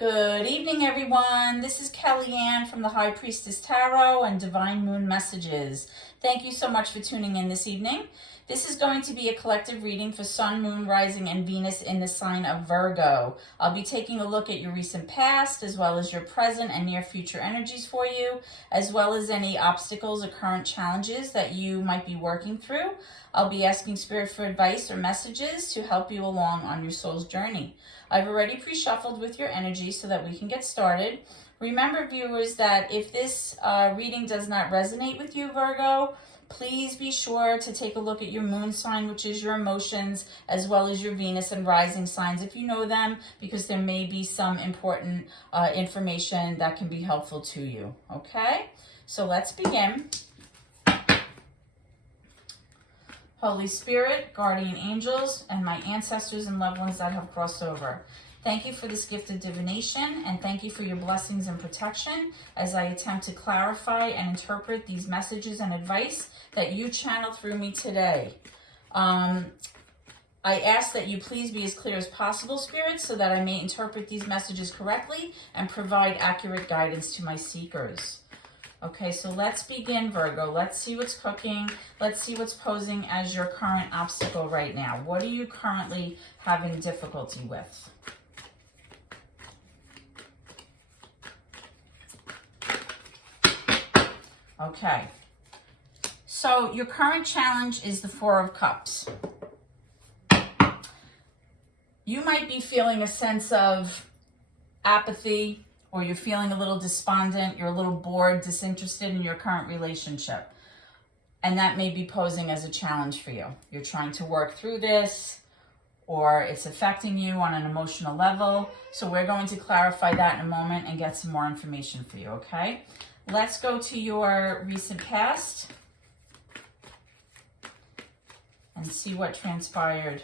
Good evening, everyone. This is Kellyanne from the High Priestess Tarot and Divine Moon Messages. Thank you so much for tuning in this evening. This is going to be a collective reading for Sun, Moon, Rising, and Venus in the sign of Virgo. I'll be taking a look at your recent past, as well as your present and near future energies for you, as well as any obstacles or current challenges that you might be working through. I'll be asking Spirit for advice or messages to help you along on your soul's journey. I've already pre-shuffled with your energy so that we can get started. Remember, viewers, that if this reading does not resonate with you, Virgo, please be sure to take a look at your moon sign, which is your emotions, as well as your Venus and rising signs if you know them, because there may be some important information that can be helpful to you. Okay, so let's begin. Holy Spirit, guardian angels, and my ancestors and loved ones that have crossed over. Thank you for this gift of divination, and thank you for your blessings and protection as I attempt to clarify and interpret these messages and advice that you channel through me today. I ask that you please be as clear as possible, Spirit, so that I may interpret these messages correctly and provide accurate guidance to my seekers. Okay, so let's begin, Virgo. Let's see what's cooking. Let's see what's posing as your current obstacle right now. What are you currently having difficulty with? Okay, so your current challenge is the Four of Cups. You might be feeling a sense of apathy, or you're feeling a little despondent, you're a little bored, disinterested in your current relationship. And that may be posing as a challenge for you. You're trying to work through this, or it's affecting you on an emotional level. So we're going to clarify that in a moment and get some more information for you, okay? Let's go to your recent past and see what transpired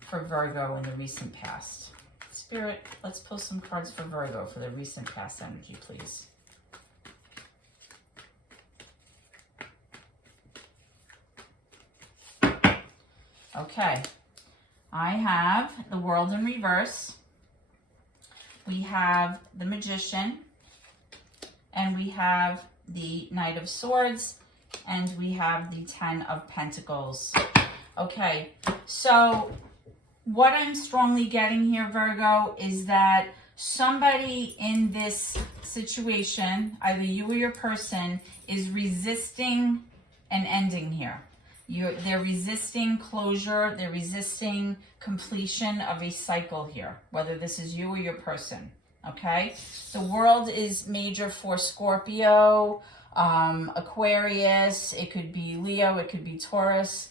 for Virgo in the recent past. Spirit, let's pull some cards for Virgo for the recent past energy, please. Okay, I have the World in reverse. We have the Magician, and we have the Knight of Swords, and we have the Ten of Pentacles. Okay, so what I'm strongly getting here, Virgo, is that somebody in this situation, either you or your person, is resisting an ending here. They're resisting closure. They're resisting completion of a cycle here, whether this is you or your person, okay? The World is major for Scorpio, Aquarius. It could be Leo. It could be Taurus.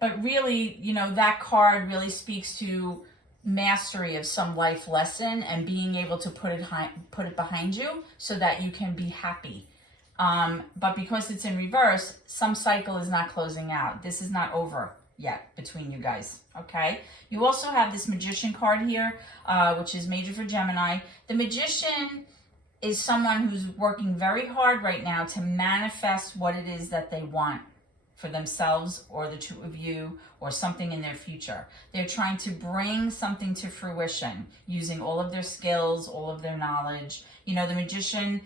But really, you know, that card really speaks to mastery of some life lesson and being able to put it behind you so that you can be happy. But because it's in reverse, some cycle is not closing out. This is not over yet between you guys, okay? You also have this Magician card here, which is major for Gemini. The Magician is someone who's working very hard right now to manifest what it is that they want for themselves or the two of you or something in their future. They're trying to bring something to fruition using all of their skills, all of their knowledge. You know, the Magician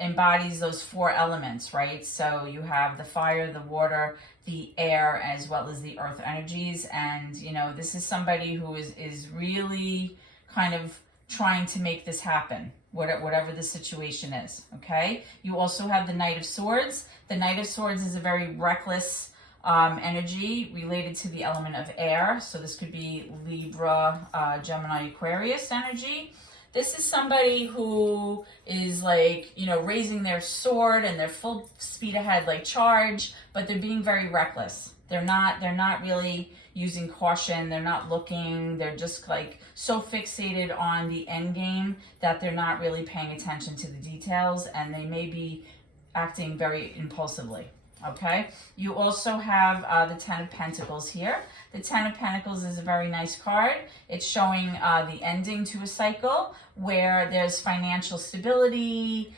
embodies those four elements, right? So you have the fire, the water, the air, as well as the earth energies. And, you know, this is somebody who is really kind of trying to make this happen, whatever the situation is, okay? You also have the Knight of Swords. The Knight of Swords is a very reckless energy related to the element of air. So this could be Libra, Gemini, Aquarius energy. This is somebody who is like, you know, raising their sword and they're full speed ahead, like charge, but they're being very reckless. They're not really using caution. They're not looking. They're just like so fixated on the end game that they're not really paying attention to the details, and they may be acting very impulsively. Okay, you also have the Ten of Pentacles here. The Ten of Pentacles is a very nice card. It's showing the ending to a cycle where there's financial stability,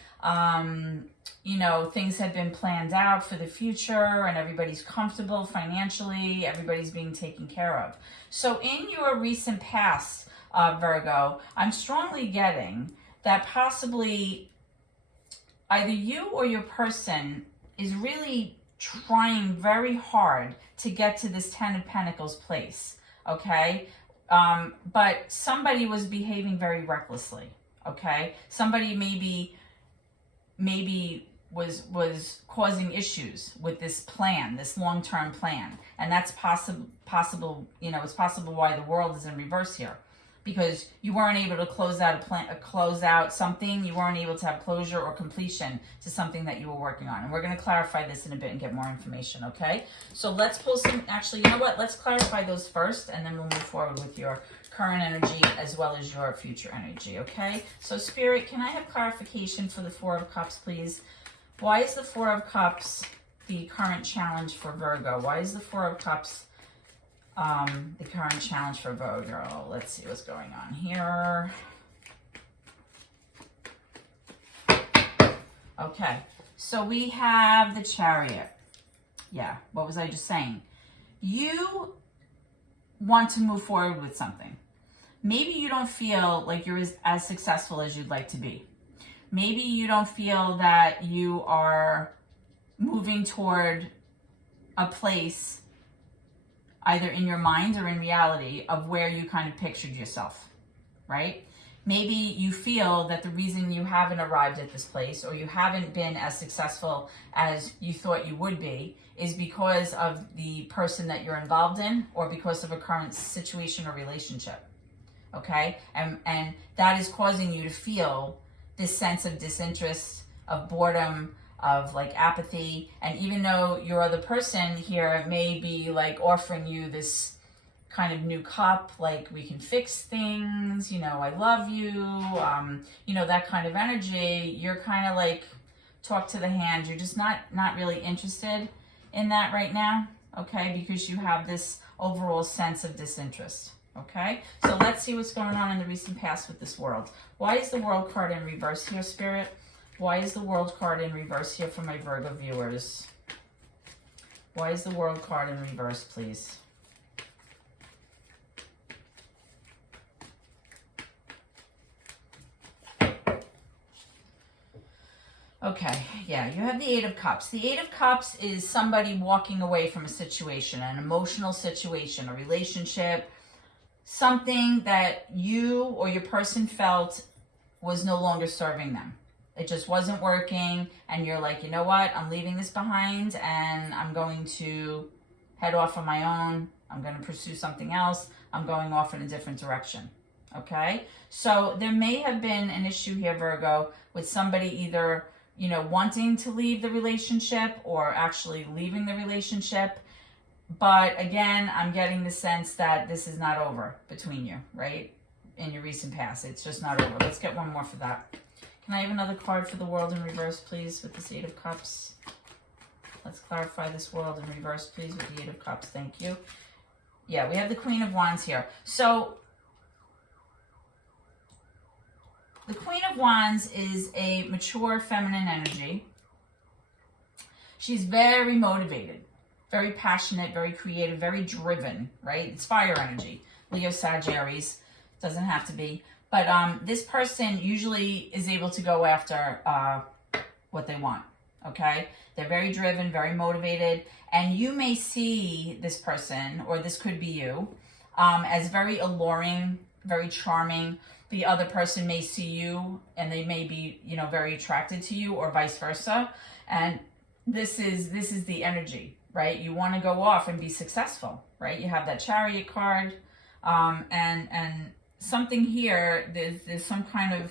you know, things have been planned out for the future and everybody's comfortable financially, everybody's being taken care of. So in your recent past, Virgo, I'm strongly getting that possibly either you or your person is really trying very hard to get to this Ten of Pentacles place, okay? But somebody was behaving very recklessly, okay? Somebody maybe was causing issues with this plan, this long-term plan. And that's possible, you know, it's possible why the world is in reverse here. Because you weren't able to close out something, you weren't able to have closure or completion to something that you were working on. And we're going to clarify this in a bit and get more information, okay? So let's pull some, actually, you know what? Let's clarify those first, and then we'll move forward with your current energy as well as your future energy, okay? So Spirit, can I have clarification for the Four of Cups, please? Why is the Four of Cups the current challenge for Virgo? Why is the Four of Cups the current challenge for Virgo? Let's see what's going on here. Okay, so we have the Chariot. Yeah, what was I just saying? You want to move forward with something. Maybe you don't feel like you're as successful as you'd like to be. Maybe you don't feel that you are moving toward a place either in your mind or in reality of where you kind of pictured yourself, right? Maybe you feel that the reason you haven't arrived at this place or you haven't been as successful as you thought you would be is because of the person that you're involved in or because of a current situation or relationship, okay? And that is causing you to feel this sense of disinterest, of boredom, of like apathy. And even though your other person here may be like offering you this kind of new cup, like we can fix things, you know, I love you, you know, that kind of energy, you're kind of like talk to the hand. You're just not really interested in that right now, okay? Because you have this overall sense of disinterest, okay? So let's see what's going on in the recent past with this World. Why is the World card in reverse here, Spirit? Why is the World card in reverse here for my Virgo viewers? Why is the World card in reverse, please? Okay, yeah, you have the Eight of Cups. The Eight of Cups is somebody walking away from a situation, an emotional situation, a relationship, something that you or your person felt was no longer serving them. It just wasn't working, and you're like, you know what? I'm leaving this behind, and I'm going to head off on my own. I'm going to pursue something else. I'm going off in a different direction, okay? So there may have been an issue here, Virgo, with somebody either, you know, wanting to leave the relationship or actually leaving the relationship. But again, I'm getting the sense that this is not over between you, right? In your recent past. It's just not over. Let's get one more for that. Can I have another card for the World in reverse, please, with this Eight of Cups? Let's clarify this World in reverse, please, with the Eight of Cups. Thank you. Yeah, we have the Queen of Wands here. So, the Queen of Wands is a mature feminine energy. She's very motivated, very passionate, very creative, very driven, right? It's fire energy. Leo, Sagittarius, doesn't have to be. But this person usually is able to go after what they want, okay? They're very driven, very motivated, and you may see this person, or this could be you, as very alluring, very charming. The other person may see you, and they may be, you know, very attracted to you, or vice versa. And this is the energy, right? You want to go off and be successful, right? You have that Chariot card, and something here, there's some kind of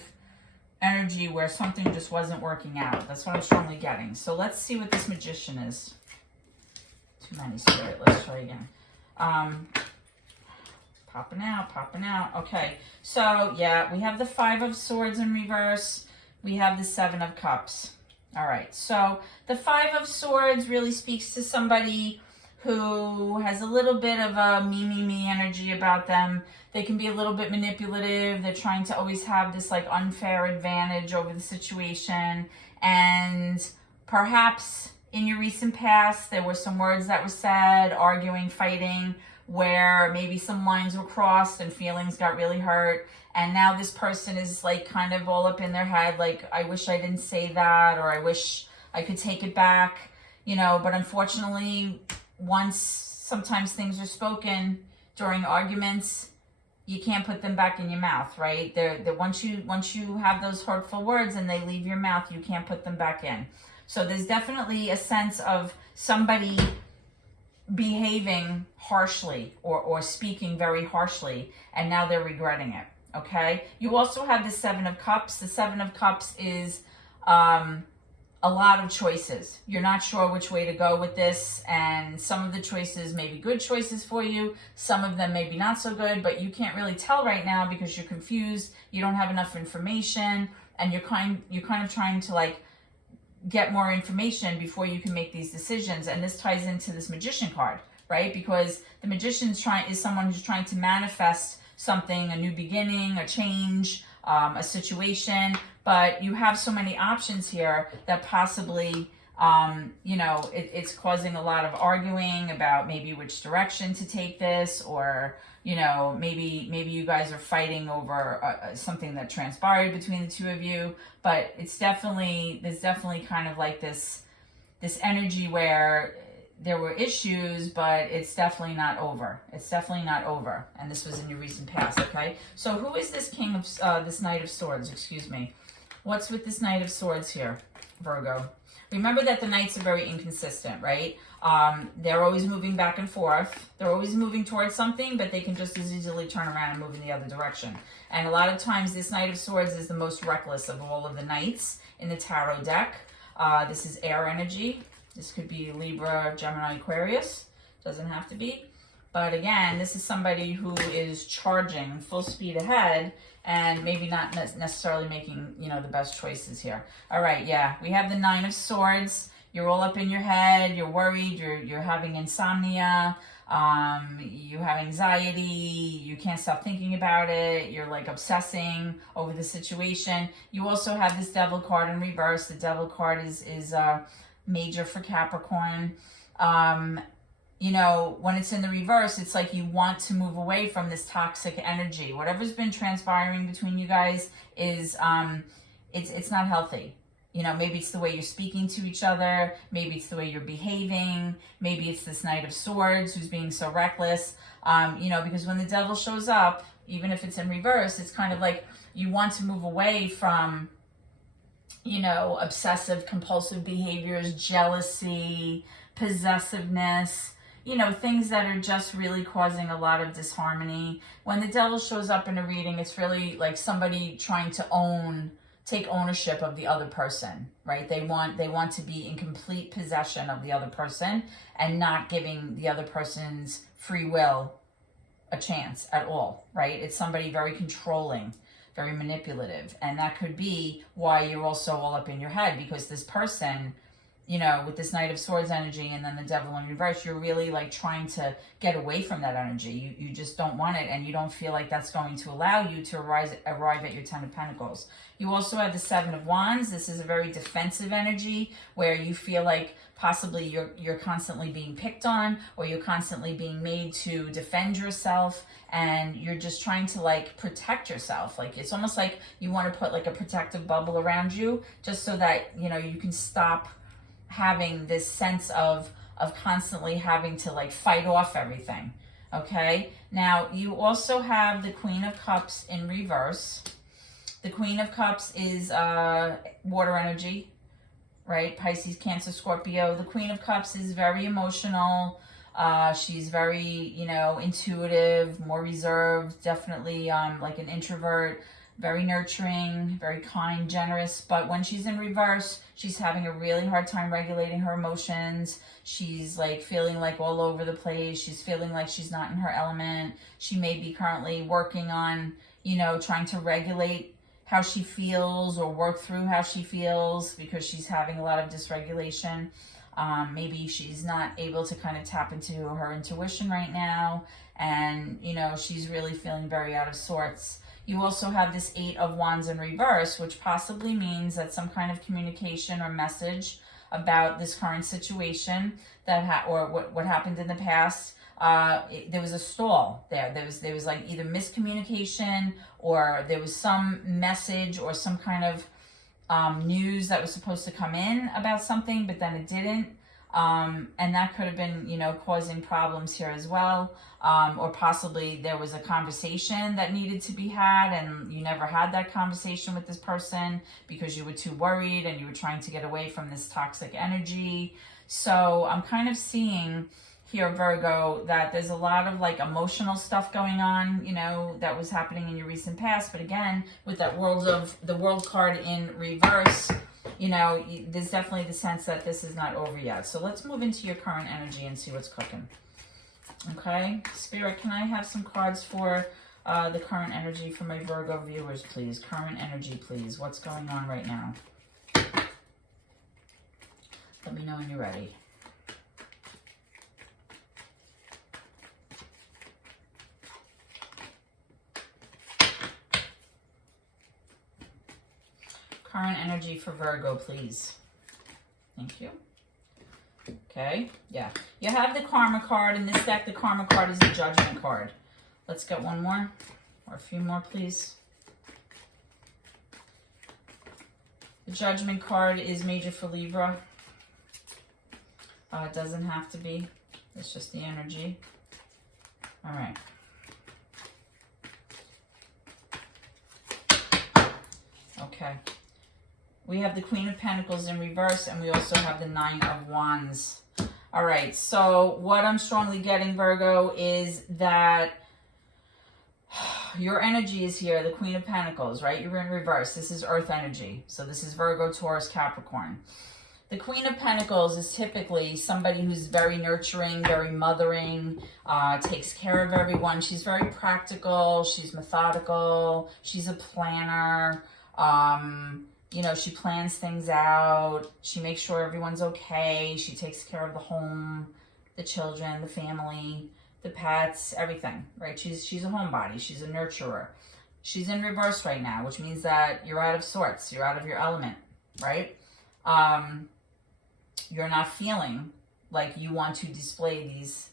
energy where something just wasn't working out. That's what I'm strongly getting. So let's see what this Magician is. Too many, Spirit. Let's try again. Popping out. Okay, so yeah, we have the Five of Swords in reverse. We have the Seven of Cups. All right, so the Five of Swords really speaks to somebody who has a little bit of a me energy about them. They can be a little bit manipulative. They're trying to always have this like unfair advantage over the situation. And perhaps in your recent past, there were some words that were said, arguing, fighting, where maybe some lines were crossed and feelings got really hurt. And now this person is like kind of all up in their head, like, I wish I didn't say that, or I wish I could take it back, you know. But unfortunately, once sometimes things are spoken during arguments, you can't put them back in your mouth, right? They're once you have those hurtful words and they leave your mouth, you can't put them back in. So there's definitely a sense of somebody behaving harshly or speaking very harshly, and now they're regretting it, okay? You also have the Seven of Cups. The Seven of Cups is a lot of choices. You're not sure which way to go with this, and some of the choices may be good choices for you. Some of them may be not so good, but you can't really tell right now because you're confused. You don't have enough information, and you're kind of trying to like get more information before you can make these decisions. And this ties into this Magician card, right? Because the Magician is someone who's trying to manifest something, a new beginning, a change, a situation. But you have so many options here that possibly, you know, it's causing a lot of arguing about maybe which direction to take this, or, you know, maybe you guys are fighting over something that transpired between the two of you. But there's definitely kind of like this energy where there were issues, but it's definitely not over. It's definitely not over. And this was in your recent past, okay? So who is this this Knight of Swords, excuse me? What's with this Knight of Swords here, Virgo? Remember that the Knights are very inconsistent, right? They're always moving back and forth. They're always moving towards something, but they can just as easily turn around and move in the other direction. And a lot of times this Knight of Swords is the most reckless of all of the Knights in the tarot deck. This is air energy. This could be Libra, Gemini, Aquarius. Doesn't have to be. But again, this is somebody who is charging full speed ahead and maybe not necessarily making, you know, the best choices here. All right, yeah, we have the Nine of Swords. You're all up in your head. You're worried. You're having insomnia. You have anxiety. You can't stop thinking about it. You're like obsessing over the situation. You also have this Devil card in reverse. The Devil card is major for Capricorn. You know, when it's in the reverse, it's like you want to move away from this toxic energy. Whatever's been transpiring between you guys is, it's not healthy. You know, maybe it's the way you're speaking to each other. Maybe it's the way you're behaving. Maybe it's this Knight of Swords who's being so reckless. You know, because when the Devil shows up, even if it's in reverse, it's kind of like you want to move away from, you know, obsessive compulsive behaviors, jealousy, possessiveness, you know, things that are just really causing a lot of disharmony. When the Devil shows up in a reading, it's really like somebody trying to take ownership of the other person, right? They want to be in complete possession of the other person and not giving the other person's free will a chance at all, right? It's somebody very controlling, very manipulative. And that could be why you're also all up in your head, because this person, you know, with this Knight of Swords energy and then the Devil in reverse, you're really like trying to get away from that energy. You just don't want it, and you don't feel like that's going to allow you to arrive at your Ten of Pentacles. You also have the Seven of Wands. This is a very defensive energy where you feel like possibly you're constantly being picked on, or you're constantly being made to defend yourself, and you're just trying to like protect yourself. Like it's almost like you want to put like a protective bubble around you just so that, you know, you can stop having this sense of constantly having to like fight off everything. Okay, now you also have the Queen of Cups in reverse. The Queen of Cups is water energy, right? Pisces, Cancer, Scorpio. The Queen of Cups is very emotional. She's very, you know, intuitive, more reserved, definitely like an introvert, very nurturing, very kind, generous. But when she's in reverse, she's having a really hard time regulating her emotions. She's like feeling like all over the place. She's feeling like she's not in her element. She may be currently working on, you know, trying to regulate how she feels or work through how she feels because she's having a lot of dysregulation. Maybe she's not able to kind of tap into her intuition right now, and you know, she's really feeling very out of sorts. You also have this 8 of Wands in reverse, which possibly means that some kind of communication or message about this current situation that or what happened in the past, there was a stall there. There was like either miscommunication, or there was some message or some kind of news that was supposed to come in about something, but then it didn't. And that could have been, you know, causing problems here as well. Or possibly there was a conversation that needed to be had and you never had that conversation with this person because you were too worried and you were trying to get away from this toxic energy. So I'm kind of seeing here, Virgo, that there's a lot of like emotional stuff going on, you know, that was happening in your recent past. But again, with that the World card in reverse, you know, there's definitely the sense that this is not over yet. So let's move into your current energy and see what's cooking. Okay, Spirit, can I have some cards for the current energy for my Virgo viewers, please? Current energy, please. What's going on right now? Let me know when you're ready. Current energy for Virgo, please. Thank you. Okay, yeah. You have the Karma card. In this deck, the Karma card is the Judgment card. Let's get one more, or a few more, please. The Judgment card is major for Libra. It doesn't have to be. It's just the energy. All right. Okay. We have the Queen of Pentacles in reverse, and we also have the 9 of Wands. All right, so what I'm strongly getting, Virgo, is that your energy is here, the Queen of Pentacles, right? You're in reverse. This is Earth energy. So this is Virgo, Taurus, Capricorn. The Queen of Pentacles is typically somebody who's very nurturing, very mothering, takes care of everyone. She's very practical. She's methodical. She's a planner. You know, she plans things out. She makes sure everyone's okay. She takes care of the home, the children, the family, the pets, everything, right? She's a homebody. She's a nurturer. She's in reverse right now, which means that you're out of sorts. You're out of your element, right? You're not feeling like you want to display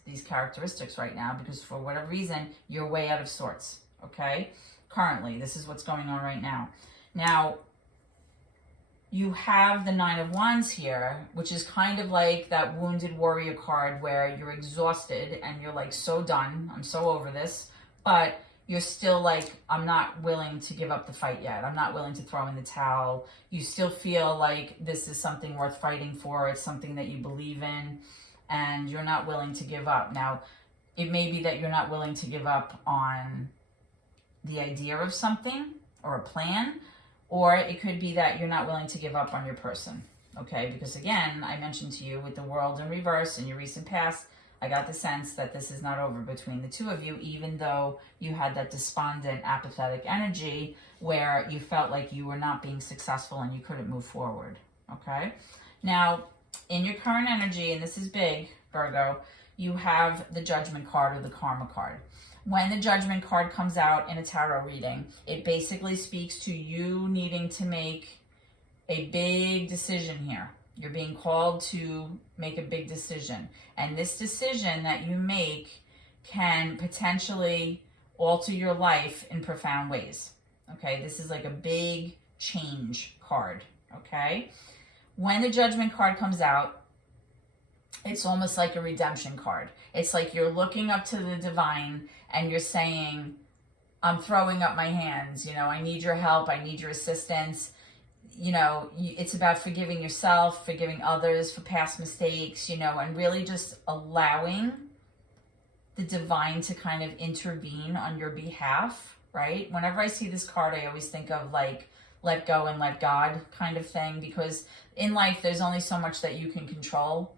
these characteristics right now because for whatever reason, you're way out of sorts, okay? Currently, this is what's going on right now. Now, you have the 9 of Wands here, which is kind of like that wounded warrior card where you're exhausted and you're like so done. I'm so over this. But you're still like, I'm not willing to give up the fight yet. I'm not willing to throw in the towel. You still feel like this is something worth fighting for. It's something that you believe in and you're not willing to give up. Now, it may be that you're not willing to give up on the idea of something or a plan, or it could be that you're not willing to give up on your person, okay? Because again, I mentioned to you with the World in reverse in your recent past, I got the sense that this is not over between the two of you, even though you had that despondent, apathetic energy where you felt like you were not being successful and you couldn't move forward, okay? Now, in your current energy, and this is big, Virgo, you have the Judgment card or the Karma card. When the Judgment card comes out in a tarot reading, it basically speaks to you needing to make a big decision here. You're being called to make a big decision. And this decision that you make can potentially alter your life in profound ways. Okay, this is like a big change card. Okay, when the Judgment card comes out, it's almost like a redemption card. It's like you're looking up to the divine and you're saying, I'm throwing up my hands. You know, I need your help. I need your assistance. You know, it's about forgiving yourself, forgiving others for past mistakes, you know, and really just allowing the divine to kind of intervene on your behalf, right? Whenever I see this card, I always think of like, let go and let God kind of thing, because in life, there's only so much that you can control.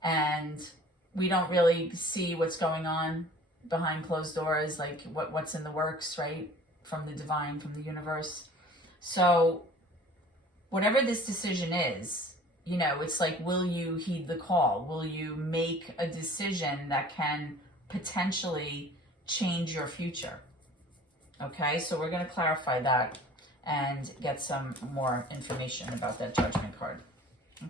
And we don't really see what's going on behind closed doors, like what's in the works, right? From the divine, from the universe. So whatever this decision is, you know, it's like, will you heed the call? Will you make a decision that can potentially change your future? Okay, so we're going to clarify that and get some more information about that Judgment card.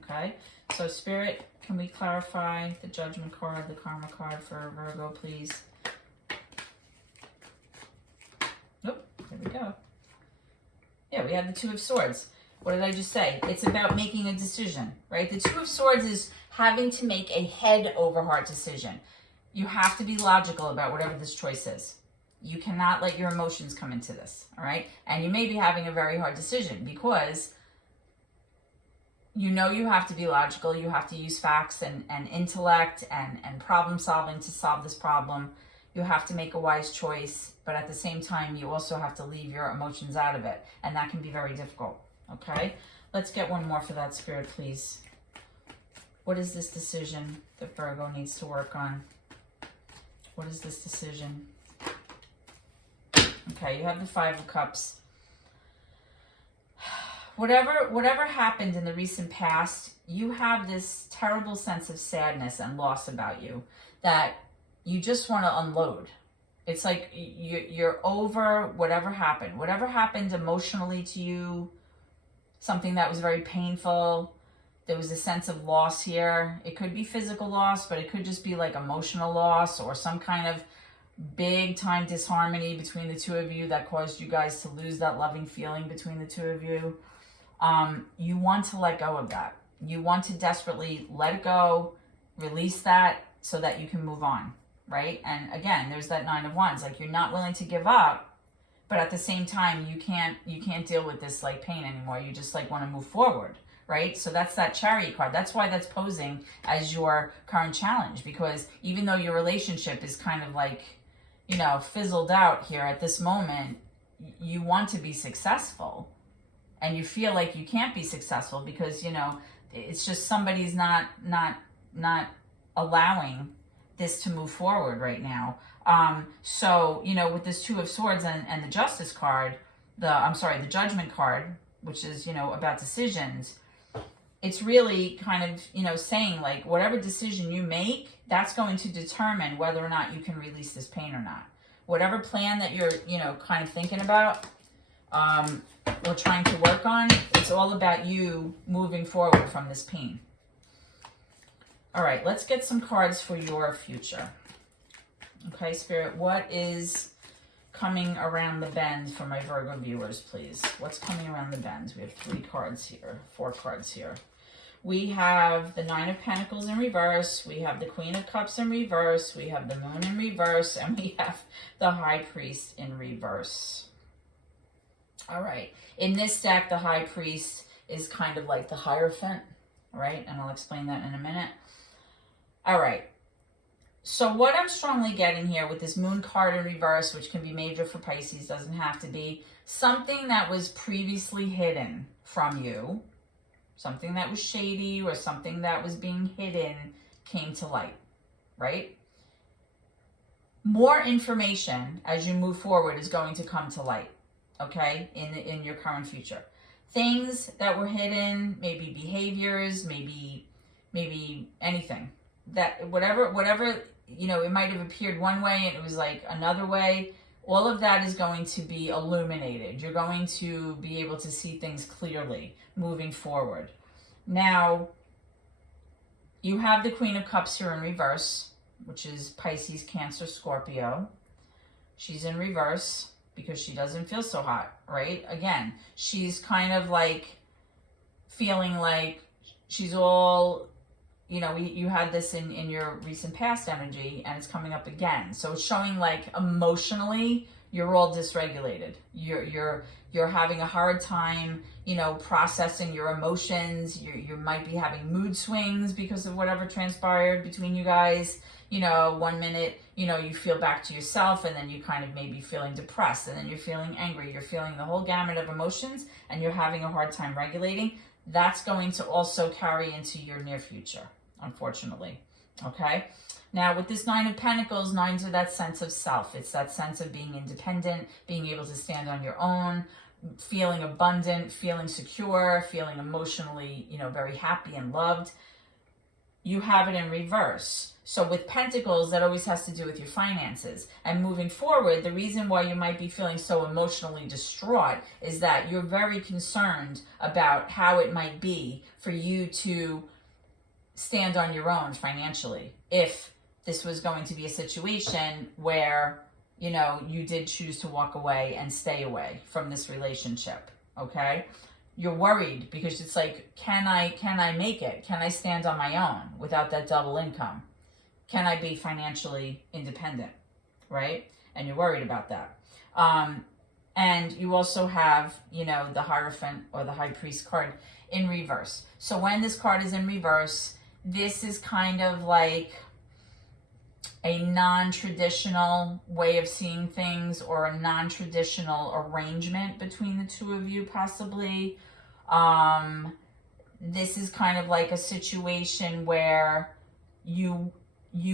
Okay, so Spirit, can we clarify the Judgment card, the Karma card for Virgo, please? Nope, there we go. Yeah, we have the Two of Swords. What did I just say? It's about making a decision, right? The Two of Swords is having to make a head over heart decision. You have to be logical about whatever this choice is. You cannot let your emotions come into this, all right? And you may be having a very hard decision because you know you have to be logical. You have to use facts and intellect and problem solving to solve this problem. You have to make a wise choice, but at the same time, you also have to leave your emotions out of it. And that can be very difficult, okay? Let's get one more for that, Spirit, please. What is this decision that Virgo needs to work on? What is this decision? Okay, you have the Five of Cups. Whatever happened in the recent past, you have this terrible sense of sadness and loss about you that you just want to unload. It's like you're over whatever happened emotionally to you, something that was very painful. There was a sense of loss here. It could be physical loss, but it could just be like emotional loss or some kind of big time disharmony between the two of you that caused you guys to lose that loving feeling between the two of you. You want to let go of that. You want to desperately let it go, release that so that you can move on, right? And again, there's that Nine of Wands. Like, you're not willing to give up, but at the same time, you can't deal with this like pain anymore. You just like want to move forward, right? So that's that Chariot card. That's why that's posing as your current challenge, because even though your relationship is kind of like, you know, fizzled out here at this moment, you want to be successful. And you feel like you can't be successful because, you know, it's just somebody's not allowing this to move forward right now. So, you know, with this Two of Swords and the Justice card, the Judgment card, which is, you know, about decisions, it's really kind of, you know, saying like whatever decision you make, that's going to determine whether or not you can release this pain or not. Whatever plan that you're, you know, kind of thinking about, or trying to work on, it's all about you moving forward from this pain. All right, let's get some cards for your future. Okay, Spirit, what is coming around the bend for my Virgo viewers, please? What's coming around the bend? We have 4 cards here. We have the Nine of Pentacles in reverse. We have the Queen of Cups in reverse. We have the Moon in reverse. And we have the High Priest in reverse. All right. In this deck, the High Priest is kind of like the Hierophant, right? And I'll explain that in a minute. All right. So what I'm strongly getting here with this Moon card in reverse, which can be major for Pisces, doesn't have to be, something that was previously hidden from you, something that was shady or something that was being hidden came to light, right? More information as you move forward is going to come to light, okay, in your current future. Things that were hidden, maybe behaviors, maybe anything. That whatever, you know, it might have appeared one way and it was like another way. All of that is going to be illuminated. You're going to be able to see things clearly moving forward. Now, you have the Queen of Cups here in reverse, which is Pisces, Cancer, Scorpio. She's in reverse because she doesn't feel so hot, right? Again, she's kind of like feeling like she's all, you know, you had this in your recent past energy and it's coming up again. So it's showing like emotionally, you're all dysregulated. You're having a hard time, you know, processing your emotions. You might be having mood swings because of whatever transpired between you guys. You know, 1 minute, you know, you feel back to yourself and then you kind of maybe feeling depressed and then you're feeling angry. You're feeling the whole gamut of emotions and you're having a hard time regulating. That's going to also carry into your near future, unfortunately. Okay. Now, with this Nine of Pentacles, nines are that sense of self. It's that sense of being independent, being able to stand on your own, feeling abundant, feeling secure, feeling emotionally, very happy and loved. You have it in reverse. So with Pentacles, that always has to do with your finances. And moving forward, the reason why you might be feeling so emotionally distraught is that you're very concerned about how it might be for you to stand on your own financially if this was going to be a situation where, you did choose to walk away and stay away from this relationship, okay? You're worried because it's like, can I make it? Can I stand on my own without that double income? Can I be financially independent, right? And you're worried about that. And you also have, the Hierophant or the High Priest card in reverse. So when this card is in reverse, this is kind of like a non-traditional way of seeing things, or a non-traditional arrangement between the two of you, possibly. This is kind of like a situation where you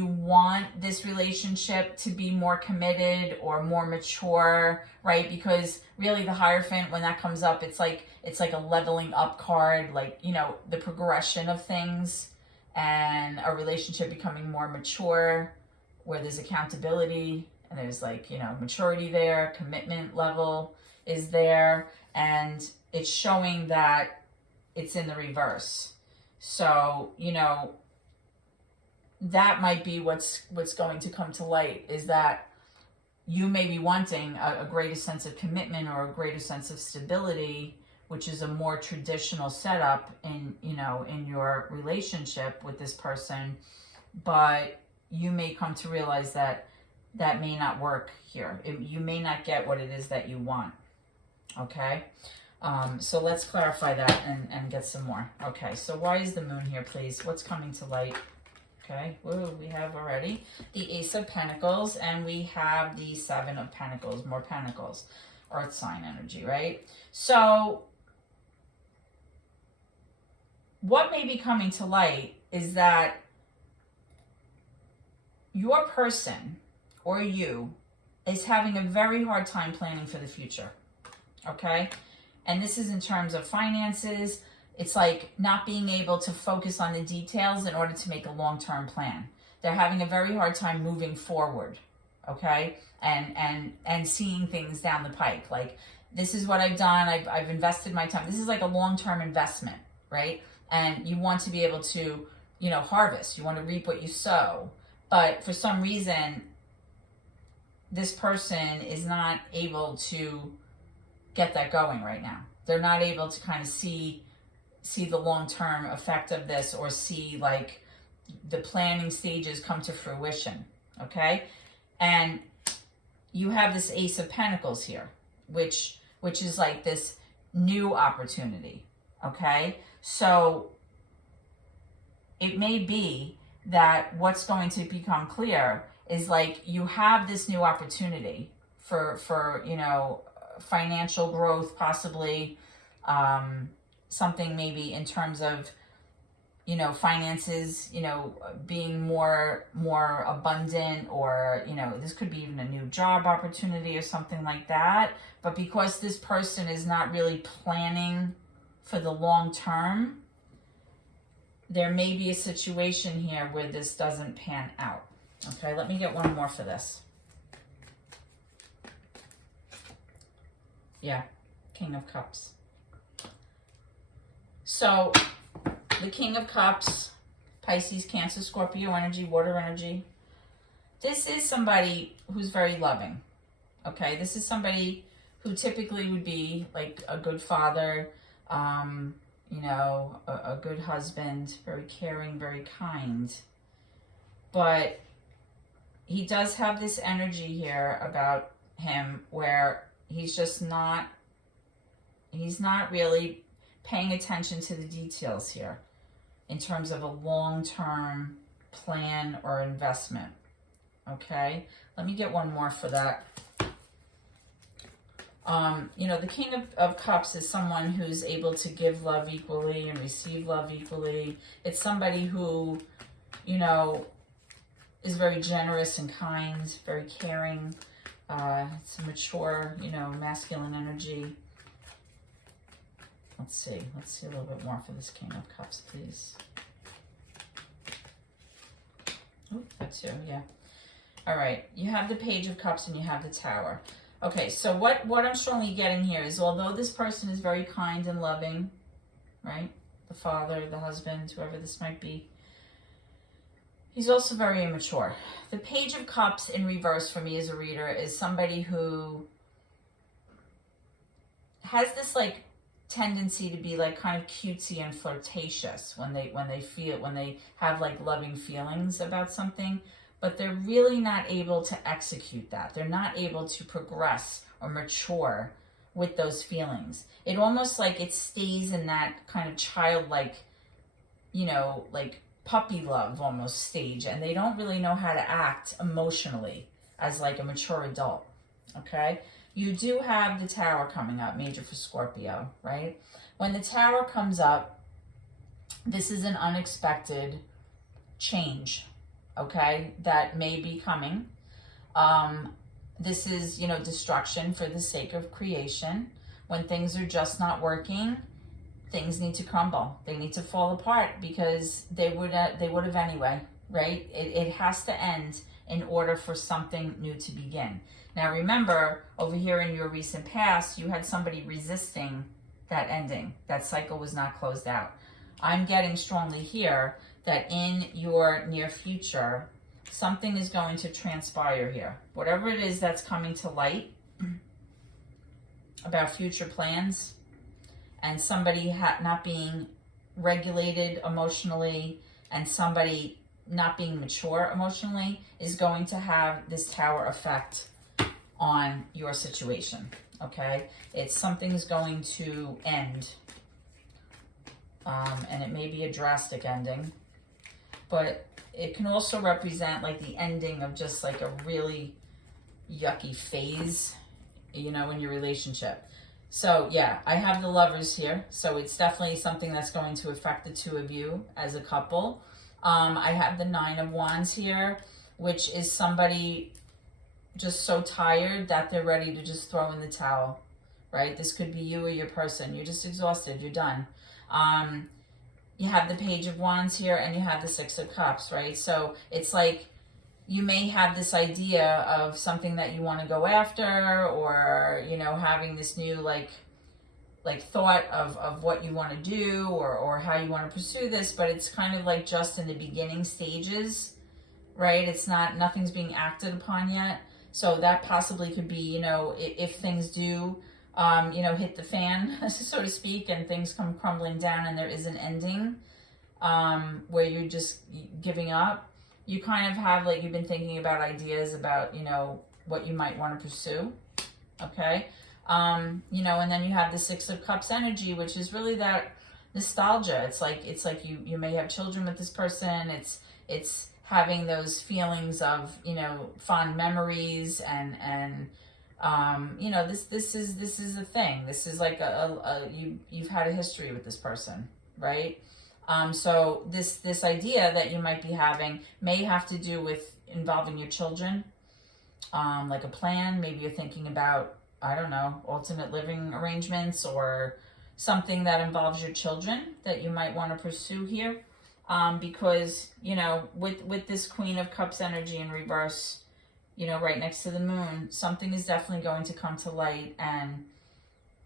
want this relationship to be more committed or more mature, right? Because really the Hierophant, when that comes up, it's like a leveling up card, like, the progression of things and a relationship becoming more mature, where there's accountability and there's maturity there, commitment level is there, and it's showing that it's in the reverse. So, that might be what's going to come to light, is that you may be wanting a greater sense of commitment or a greater sense of stability, which is a more traditional setup in your relationship with this person, but you may come to realize that may not work here. You may not get what it is that you want, okay? So let's clarify that and get some more. Okay, so why is the moon here, please? What's coming to light? Okay, whoa, we have already the Ace of Pentacles, and we have the Seven of Pentacles, more Pentacles, Earth sign energy, right? So what may be coming to light is that your person or you is having a very hard time planning for the future, okay? And this is in terms of finances. It's like not being able to focus on the details in order to make a long-term plan. They're having a very hard time moving forward, okay? And seeing things down the pike. Like, this is what I've done. I've invested my time. This is like a long-term investment, right? And you want to be able to, harvest. You want to reap what you sow. But for some reason, this person is not able to get that going right now. They're not able to kind of see the long-term effect of this, or see like the planning stages come to fruition, okay? And you have this Ace of Pentacles here, which is like this new opportunity, okay? So it may be that what's going to become clear is like you have this new opportunity for financial growth, possibly, something maybe in terms of finances, being more abundant, or this could be even a new job opportunity or something like that. But because this person is not really planning for the long term, there may be a situation here where this doesn't pan out. Okay, let me get one more for this. Yeah, King of Cups. So, the King of Cups, Pisces, Cancer, Scorpio energy, water energy. This is somebody who's very loving. Okay, this is somebody who typically would be like a good father, a good husband, very caring, very kind. But he does have this energy here about him where he's not really paying attention to the details here in terms of a long-term plan or investment. Okay, let me get one more for that. The King of Cups is someone who's able to give love equally and receive love equally. It's somebody who, is very generous and kind, very caring. It's a mature, masculine energy. Let's see a little bit more for this King of Cups, please. Oh, that's you, yeah. All right, you have the Page of Cups and you have the Tower. Okay, so what I'm strongly getting here is, although this person is very kind and loving, right? The father, the husband, whoever this might be, he's also very immature. The Page of Cups in reverse for me as a reader is somebody who has this like tendency to be like kind of cutesy and flirtatious when they have like loving feelings about something, but they're really not able to execute that. They're not able to progress or mature with those feelings. It almost like it stays in that kind of childlike, like puppy love almost stage, and they don't really know how to act emotionally as like a mature adult. Okay? You do have the Tower coming up, major for Scorpio, right? When the Tower comes up, this is an unexpected change, okay, that may be coming. This is, destruction for the sake of creation. When things are just not working, things need to crumble. They need to fall apart because they would have anyway, right? It has to end in order for something new to begin. Now remember, over here in your recent past, you had somebody resisting that ending. That cycle was not closed out. I'm getting strongly here that in your near future, something is going to transpire here. Whatever it is that's coming to light about future plans and somebody not being regulated emotionally and somebody not being mature emotionally is going to have this Tower effect on your situation, okay? Something's going to end, and it may be a drastic ending, but it can also represent like the ending of just like a really yucky phase, in your relationship. So yeah, I have the Lovers here, so it's definitely something that's going to affect the two of you as a couple. I have the Nine of Wands here, which is somebody just so tired that they're ready to just throw in the towel, right? This could be you or your person. You're just exhausted. You're done. You have the Page of Wands here and you have the Six of Cups, right? So it's like you may have this idea of something that you want to go after, or, having this new like thought of what you want to do or how you want to pursue this, but it's kind of like just in the beginning stages, right? Nothing's being acted upon yet. So that possibly could be, if things do, hit the fan, so to speak, and things come crumbling down and there is an ending where you're just giving up. You kind of have, you've been thinking about ideas about, what you might want to pursue, okay? And then you have the Six of Cups energy, which is really that nostalgia. It's like you may have children with this person. It's having those feelings of, fond memories and this is a thing. This is like you've had a history with this person, right? So this idea that you might be having may have to do with involving your children, like a plan. Maybe you're thinking about, I don't know, alternate living arrangements or something that involves your children that you might want to pursue here. Because, with this Queen of Cups energy in reverse, right next to the moon, something is definitely going to come to light. And,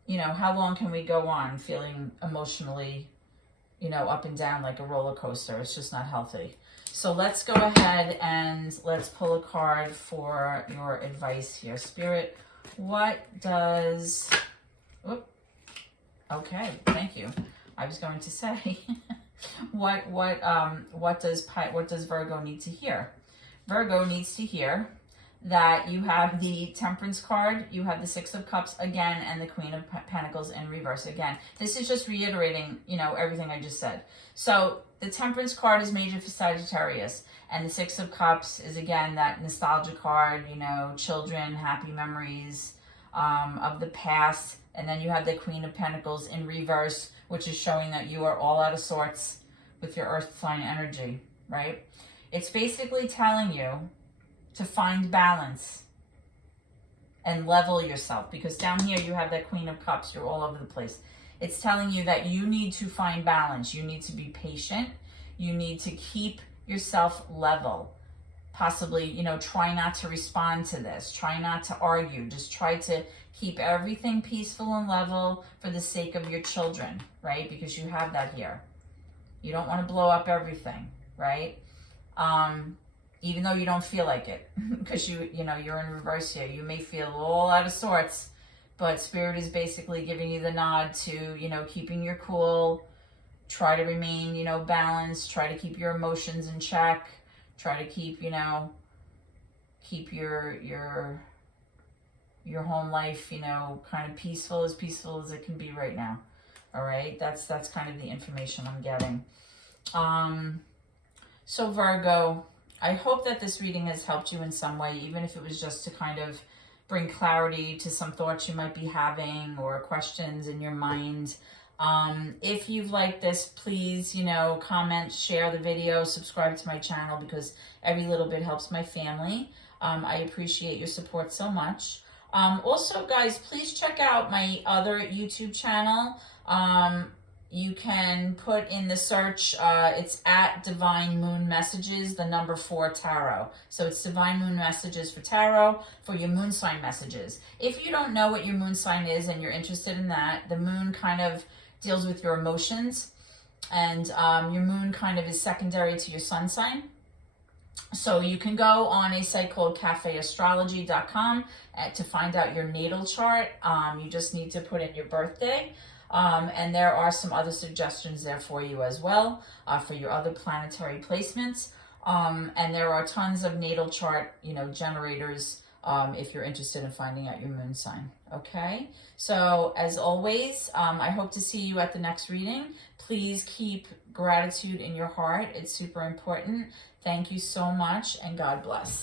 how long can we go on feeling emotionally, up and down like a roller coaster? It's just not healthy. So let's go ahead and let's pull a card for your advice here. Spirit, what does... Okay, thank you. I was going to say... What does Virgo need to hear? Virgo needs to hear that you have the Temperance card, you have the Six of Cups again, and the Queen of Pentacles in reverse again. This is just reiterating, everything I just said. So the Temperance card is major for Sagittarius, and the Six of Cups is again that nostalgia card, children, happy memories of the past. And then you have the Queen of Pentacles in reverse, which is showing that you are all out of sorts with your earth sign energy, right? It's basically telling you to find balance and level yourself, because down here you have that Queen of Cups. You're all over the place. It's telling you that you need to find balance. You need to be patient. You need to keep yourself level. Possibly, you know, try not to respond to this. Try not to argue. Just try to keep everything peaceful and level for the sake of your children, right? Because you have that here. You don't want to blow up everything, right? Even though you don't feel like it, because you know, you're in reverse here. You may feel all out of sorts, but Spirit is basically giving you the nod to, you know, keeping your cool. Try to remain, you know, balanced. Try to keep your emotions in check. Try to keep, you know, keep your home life, you know, kind of peaceful as it can be right now. All right, that's kind of the information I'm getting. So Virgo, I hope that this reading has helped you in some way, even if it was just to kind of bring clarity to some thoughts you might be having or questions in your mind. If you've liked this, please, you know, comment, share the video, subscribe to my channel, because every little bit helps my family. I appreciate your support so much. Also, guys, please check out my other YouTube channel. You can put in the search, it's at Divine Moon Messages, the number 4 Tarot. So it's Divine Moon Messages for Tarot, for your moon sign messages. If you don't know what your moon sign is and you're interested in that, the moon kind of deals with your emotions, and your moon kind of is secondary to your sun sign. So you can go on a site called cafeastrology.com to find out your natal chart. You just need to put in your birthday. And there are some other suggestions there for you as well, for your other planetary placements. And there are tons of natal chart, you know, generators, if you're interested in finding out your moon sign. Okay, so as always, I hope to see you at the next reading. Please keep gratitude in your heart. It's super important. Thank you so much, and God bless.